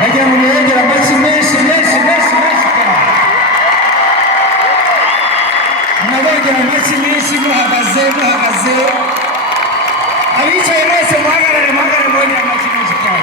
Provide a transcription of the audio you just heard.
Nagira ngo mwongere amashyi menshi nabongera amashyi menshi muhagaze abicaye bose muhagarare mwongere amashyi menshi cyane